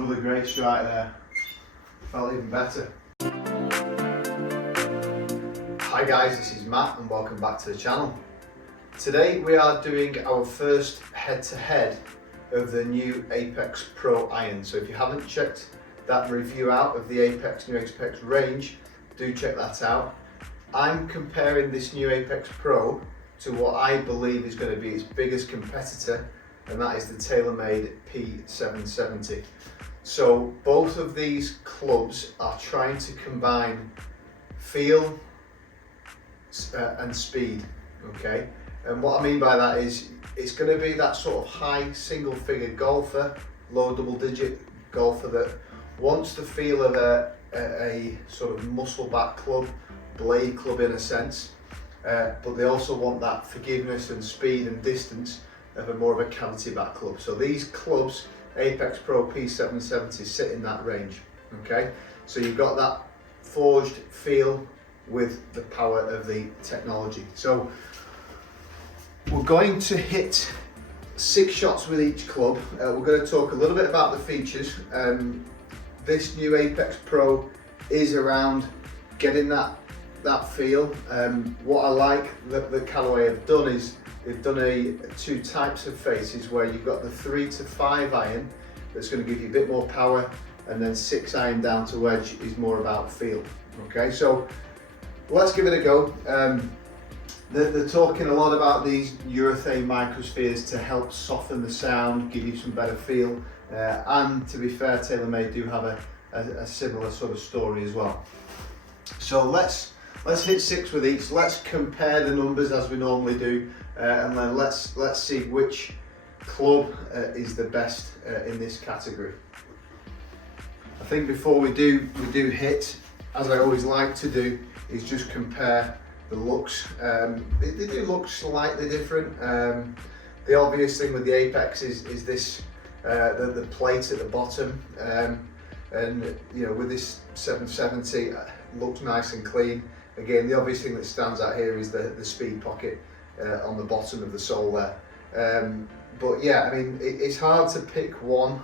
Another great strike there. Felt even better. Hi guys, this is Matt and welcome back to the channel. Today we are doing our first head-to-head of the new Apex Pro iron. So if you haven't checked that review out of the new Apex range, do check that out. I'm comparing this new Apex Pro to what I believe is going to be its biggest competitor, and that is the TaylorMade P770. So both of these clubs are trying to combine feel and speed, okay? And what I mean by that is it's going to be that sort of high single figure golfer, low double digit golfer that wants the feel of a sort of muscle back club, blade club in a sense, but they also want that forgiveness and speed and distance of a more of a cavity back club. So these clubs, Apex Pro P770, sit in that range, okay? So you've got that forged feel with the power of the technology. So we're going to hit 6 shots with each club. We're going to talk a little bit about the features. This new Apex Pro is around getting that feel. What I like that Callaway have done is they've done two types of faces, where you've got the 3 to 5 iron that's going to give you a bit more power, and then 6 iron down to wedge is more about feel. Okay, so let's give it a go. They're talking a lot about these urethane microspheres to help soften the sound, give you some better feel, and to be fair, TaylorMade do have a similar sort of story as well. So let's hit 6 with each. Let's compare the numbers as we normally do, and then let's see which club is the best in this category. I think before we do hit, as I always like to do, is just compare the looks. They do look slightly different. The obvious thing with the Apex is this the plate at the bottom, and you know, with this 770 it looks nice and clean. Again, the obvious thing that stands out here is the speed pocket on the bottom of the sole there. But yeah, I mean, it's hard to pick one,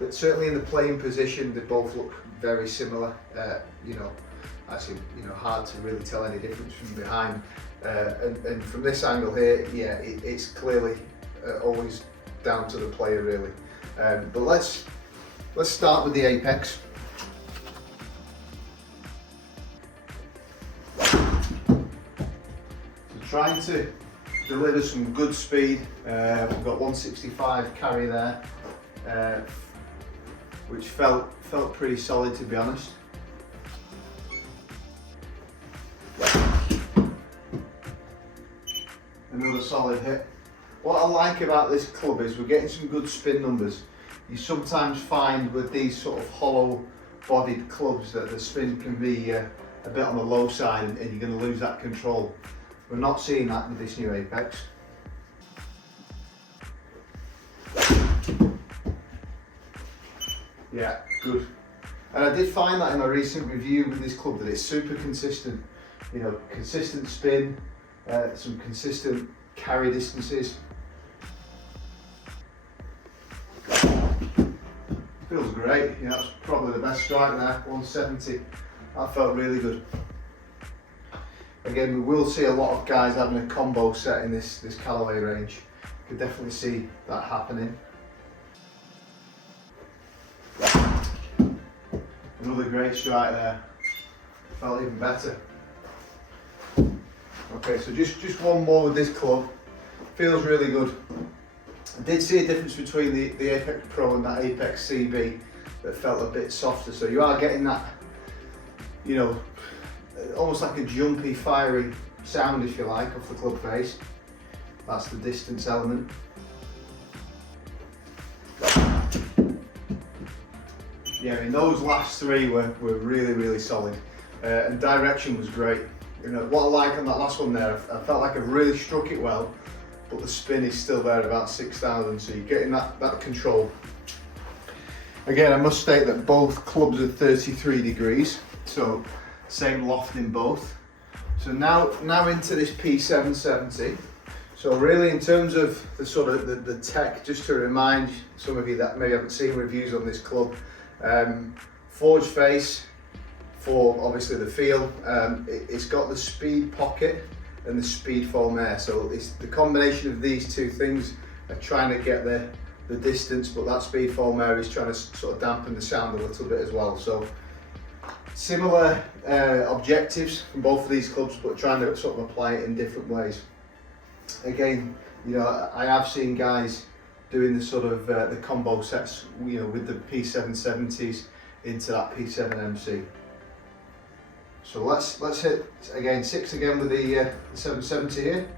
but certainly in the playing position they both look very similar. You know, actually, you know, hard to really tell any difference from behind. And from this angle here, yeah, it's clearly always down to the player really. But let's start with the Apex. Trying to deliver some good speed. We've got 165 carry there, which felt pretty solid, to be honest. Another solid hit. What I like about this club is we're getting some good spin numbers. You sometimes find with these sort of hollow bodied clubs that the spin can be a bit on the low side, and you're going to lose that control. We're not seeing that with this new Apex. Yeah, good. And I did find that in my recent review with this club that it's super consistent. You know, consistent spin, some consistent carry distances. Feels great. You know, that's probably the best strike there, 170. That felt really good. Again, we will see a lot of guys having a combo set in this Callaway range. Could definitely see that happening. Another great strike there. Felt even better. Okay, so just one more with this club. Feels really good. I did see a difference between the Apex Pro and that Apex CB that felt a bit softer. So you are getting that, you know, almost like a jumpy, fiery sound, if you like, off the club face. That's the distance element. Yeah, I mean, those last 3 were really, really solid, and direction was great. You know, what I like on that last one there, I felt like I really struck it well, but the spin is still there at about 6,000, so you're getting that control. Again, I must state that both clubs are 33 degrees, so same loft in both. So now into this P770. So So really, in terms of the sort of the tech, just to remind some of you that maybe haven't seen reviews on this club, forged face for obviously the feel. It's got the speed pocket and the speed foam air. So it's the combination of these two things are trying to get the distance, but that speed foam air is trying to sort of dampen the sound a little bit as well. So similar objectives from both of these clubs, but trying to sort of apply it in different ways. Again, you know, I have seen guys doing the sort of the combo sets, you know, with the P770s into that P7MC. So let's hit again 6 again with the 770 here.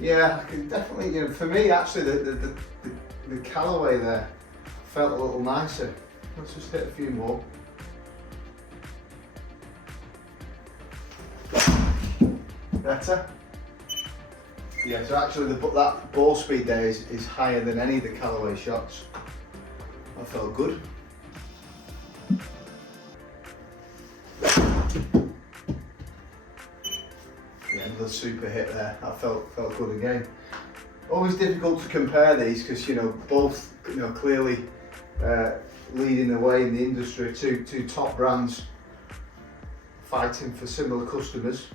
Yeah, I can definitely, you know, for me actually the Callaway there felt a little nicer. Let's just hit a few more. Better. Yeah, so actually that ball speed there is higher than any of the Callaway shots. That felt good. Yeah, another super hit there. That felt good again. Always difficult to compare these because, you know, both, you know, clearly leading the way in the industry, two top brands fighting for similar customers.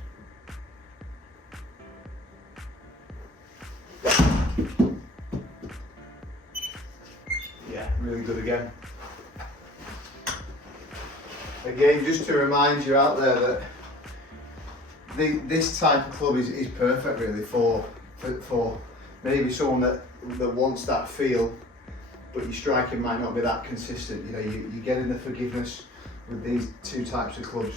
Yeah, really good again. Again, just to remind you out there that this type of club is perfect really for maybe someone that wants that feel, but your striking might not be that consistent. You know, you're getting the forgiveness with these two types of clubs.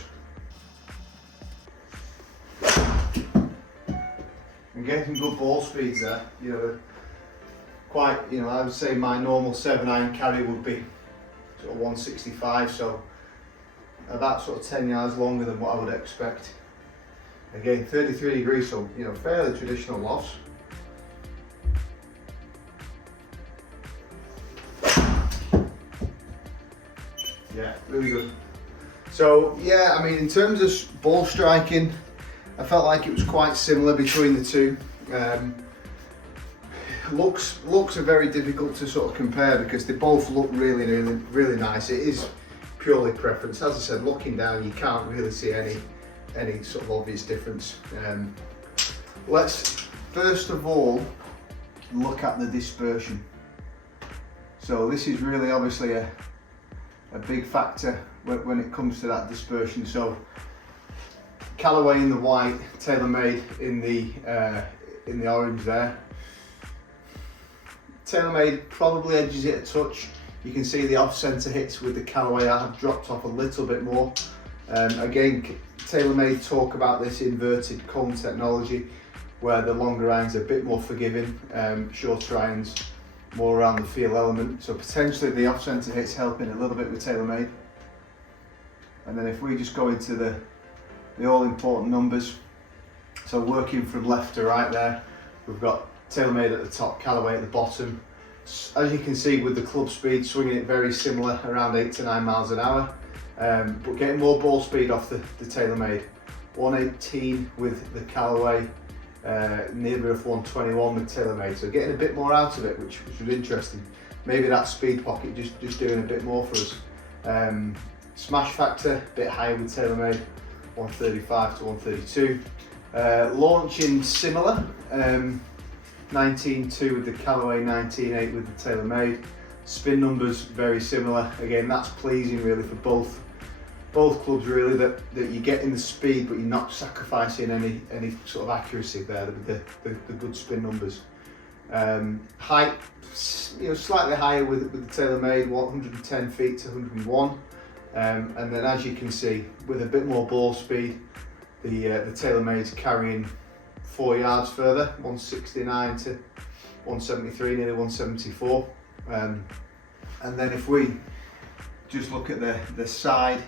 And getting good ball speeds there. You know, quite. You know, I would say my normal 7-iron carry would be sort of 165, so about sort of 10 yards longer than what I would expect. Again, 33 degrees, so you know, fairly traditional loss. Yeah, really good. So yeah, I mean, in terms of ball striking, I felt like it was quite similar between the two. Looks are very difficult to sort of compare because they both look really nice. It is purely preference. As I said, looking down, you can't really see any sort of obvious difference. Let's first of all look at the dispersion. So this is really obviously a big factor when it comes to that dispersion. So Callaway in the white, TaylorMade in the orange there. TaylorMade probably edges it a touch. You can see the off-center hits with the Callaway have dropped off a little bit more. Again, TaylorMade talk about this inverted cone technology, where the longer irons are a bit more forgiving, shorter irons more around the feel element. So potentially the off-center hits helping a little bit with TaylorMade. And then if we just go into the all-important numbers, so working from left to right there, we've got TaylorMade at the top, Callaway at the bottom. As you can see with the club speed, swinging it very similar, around 8 to 9 miles an hour, but getting more ball speed off the TaylorMade. 118 with the Callaway, near of 121 with TaylorMade, so getting a bit more out of it, which was interesting. Maybe that speed pocket just doing a bit more for us. Smash factor, a bit higher with TaylorMade, 135 to 132. Launching similar, 19.2 with the Callaway, 19.8 with the TaylorMade. Spin numbers very similar. Again, that's pleasing really for both clubs really, that you're getting the speed but you're not sacrificing any sort of accuracy there with the good spin numbers. Height, you know, slightly higher with the TaylorMade, 110 feet to 101. And then as you can see, with a bit more ball speed, the TaylorMade's carrying 4 yards further, 169 to 173, nearly 174. And then if we just look at the side,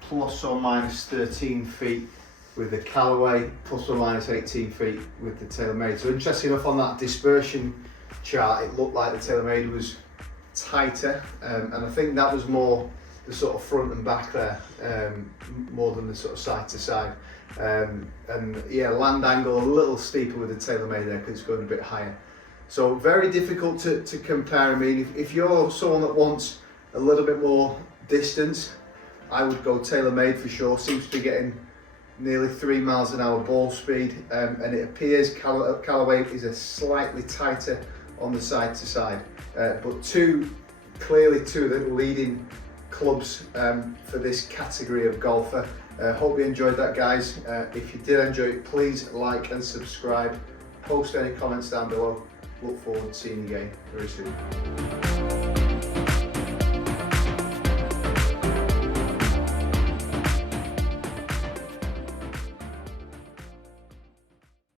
plus or minus 13 feet with the Callaway, plus or minus 18 feet with the TaylorMade. So interesting enough, on that dispersion chart, it looked like the TaylorMade was tighter, and I think that was more the sort of front and back there, more than the sort of side to side. And yeah, land angle a little steeper with the TaylorMade there because it's going a bit higher. So very difficult to compare. I mean, if you're someone that wants a little bit more distance, I would go TaylorMade for sure. Seems to be getting nearly 3 miles an hour ball speed, and it appears Callaway is a slightly tighter on the side to side, but clearly two of the leading clubs for this category of golfer. Hope you enjoyed that, guys. If you did enjoy it, please like and subscribe. Post any comments down below. Look forward to seeing you again very soon.